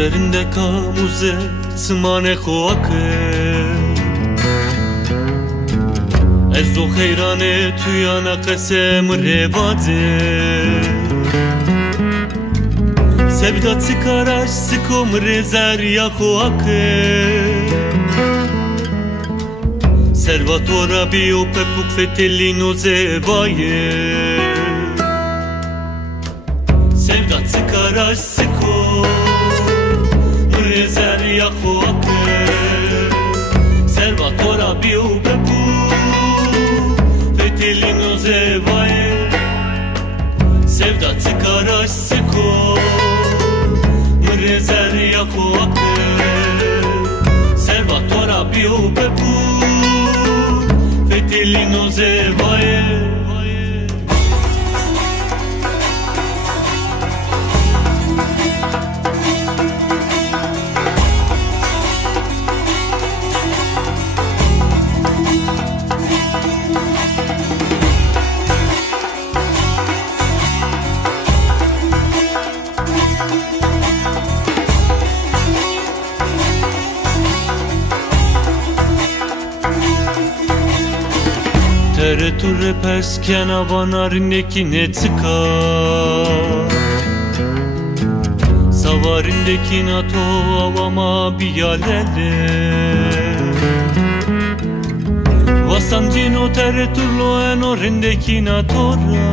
Üzerinde kamuze tsmane khoake Ezo khayrane tuyana qasem rebade Sevda tsikarash sikom rezar ya khoake Servatora bio pepuk fetelino zevaye Sevda tsikarash sikom Rezar ya khoake Servatora bio pepuk fetelino zevaye Sevda tsikarash sikom Rezar ya khoake Servatora bio pepuk fetelino zevaye Tere pesken avanarindeki tıka Savarindeki nato avama biyalele Vasamcino tere turlo enorindeki natora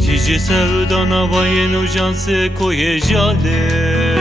Tije sevdan avayen ujanse koye jale